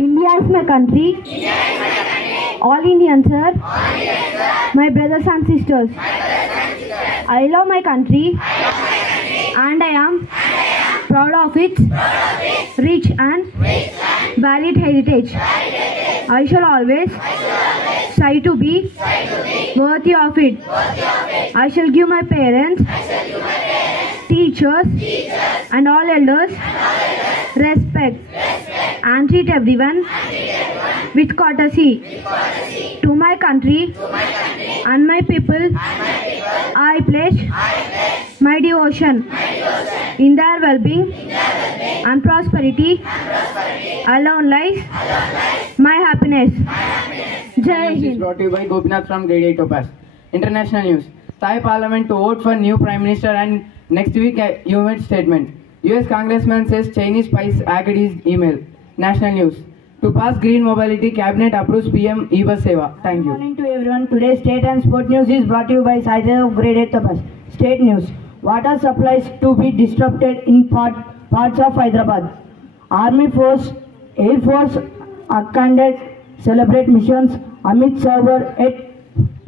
India is my country. All Indians, sir. My brothers and sisters. I love my country. And I am proud of its rich and valid heritage. I shall always try to be worthy of it. I shall give my parents, teachers, and all elders respect and treat everyone with courtesy. To my country and my people, I pledge my devotion in their well-being and prosperity. Alone lies my happiness. Jai This is Hind. brought to you by Gopinath from Grade VIII Topaz. International news. Thai Parliament to vote for new Prime Minister and next week a UN statement. US Congressman says Chinese spies hacked his email. National news. To pass green mobility, Cabinet approves PM e-bus Seva. Thank you. Good morning to everyone. Today's state and sport news is brought to you by Sajid of Grade VIII Topaz. State news. Water supplies to be disrupted in parts of Hyderabad. Army Force, Air Force attended celebrate missions Amit server at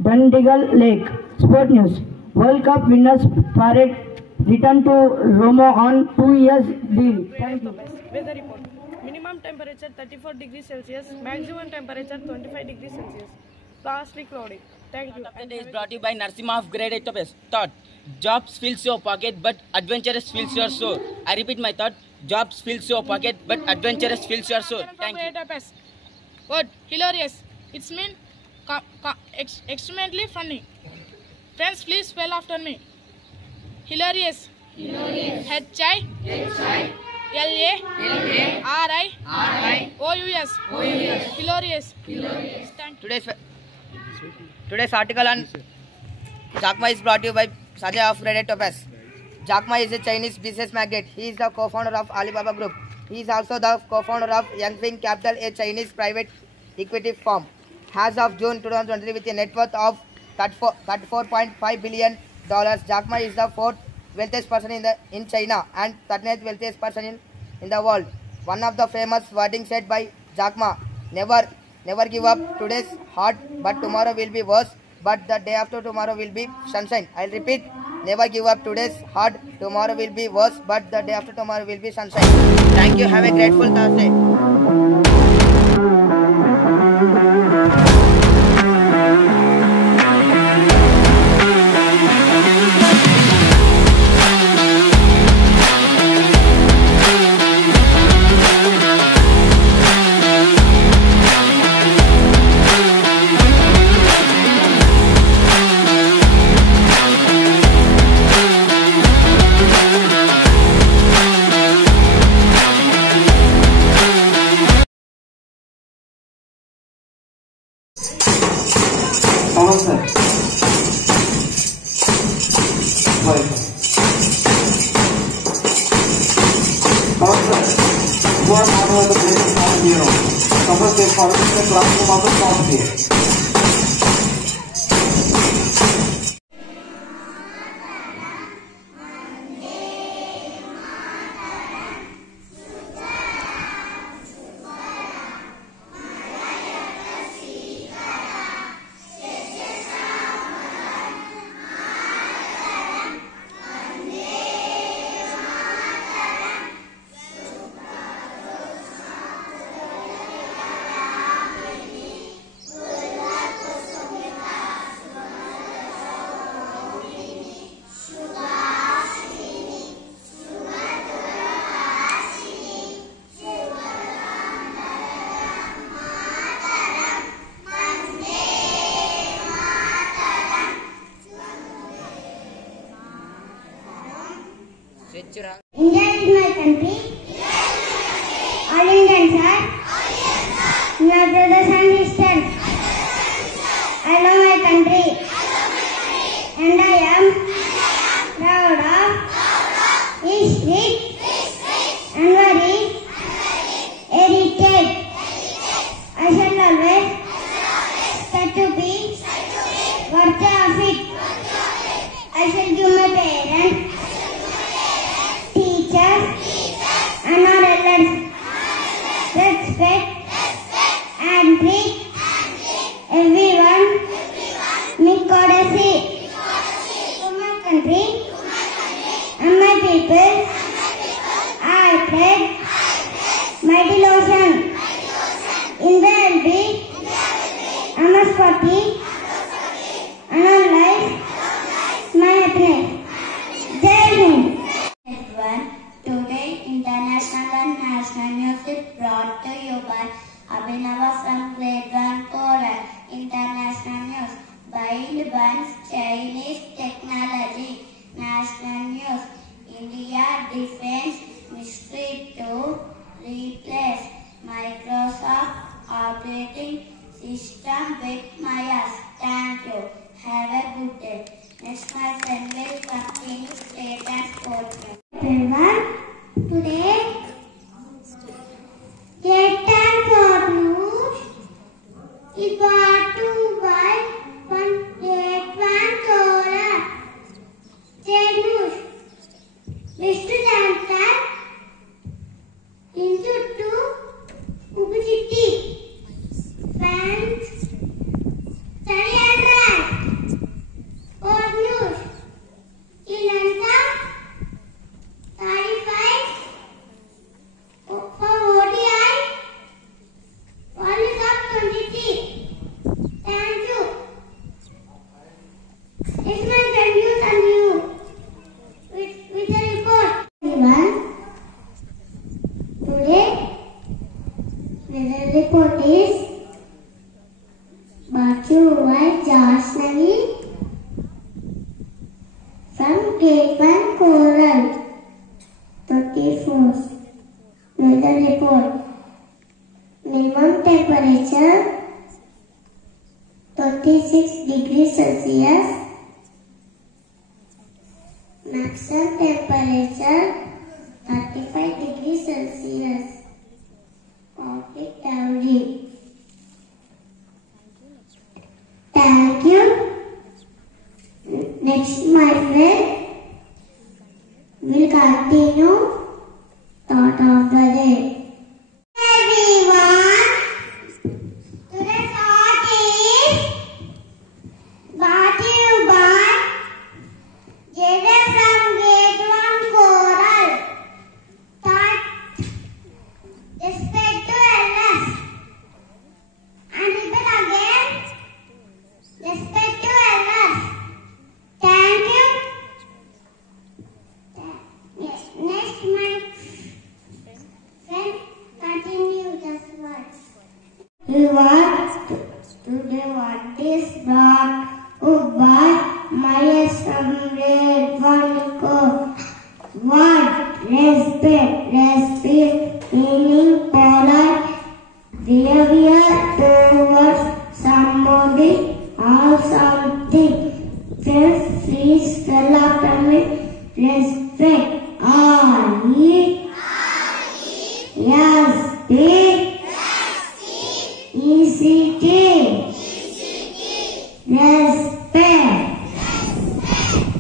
Dundigal Lake. Sport news. World Cup winners parade return to Romo on 2 years deal. Thank you. Weather report. Minimum temperature 34 degrees Celsius, maximum temperature 25 degrees Celsius. Partly cloudy. Thank you. The day is brought to you by Narsimha of Grade VIII Topaz. Thought. Jobs fills your pocket but adventurous fills your soul. I repeat my thought. Jobs fills your pocket but adventurous fills your soul. Thank you. Word hilarious. It's mean extremely funny. Friends, please spell after me. Hilarious. H-I L-A-R-I Hilarious. Thank you. Today's article on Jack Ma is brought to you by Sajay of Grade VIII Topaz. Jack Ma is a Chinese business magnate. He is the co-founder of Alibaba Group. He is also the co-founder of Yangping Capital, a Chinese private equity firm. As of June 2023, with a net worth of $34.5 billion, Jack Ma is the fourth wealthiest person in China and 39th wealthiest person in the world. One of the famous wordings said by Jack Ma: never give up. Today's hard, but tomorrow will be worse. But the day after tomorrow will be sunshine. I'll repeat: never give up. Today's hard, tomorrow will be worse. But the day after tomorrow will be sunshine. Thank you. Have a grateful Thursday. All Indians are my brothers and sisters. I love my country. And I am proud of history and very heritage. I shall always try to be worthy of it. I shall give my parents, teachers, and our elders respect and treat everyone with courtesy. To my country and my people, I pledge my devotion in the healthy and my sporty and our life, my happiness. Jai Hind. Today, international and national news is brought to you by Abhinava from Grade VIII Topaz. International news. Wild Buns Chinese technology. National news. India Defense Ministry to replace Microsoft operating system with Mayas. Thank you. Have a good day. Next, my friend will continue state and sport news. Everyone, today, state and sport news is brought to you by Grade VIII Topaz. State news. Mr. Lantan into obesity, fans, study and rest. Sport news. Sri Lanka 35 for ODI World Cup 23. Thank you. It's my friend news and you with the report. Everyone, today weather report is brought to you by Josh Naveen from Grade VIII Coral 34th. Weather report. Minimum temperature 36 degrees Celsius. Maximum temperature 35 degrees Celsius. Perfect cloudy. Thank you. Next, my friend will continue thought of the day. Everyone, today's thought is brought to you by Jaden from Grade VIII Coral. Thought, respect to elders. And repeat again, respect to elders. Thank you. Yes, next my friend continue this words. Today what is brought by my from Grade VIII Coral. What? Respect. Respect meaning polite behavior towards somebody or something. Friends, please spell after me. Respect. R-E-S-P-E-C-T. Respect.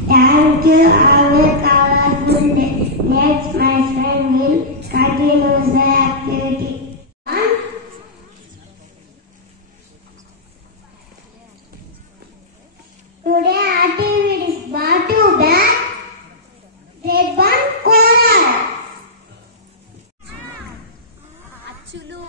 Thank you. Have a colorful day. Next, my friend will continue the activity. Today, activity is brought to you by Grade VIII Coral. అచ్చులు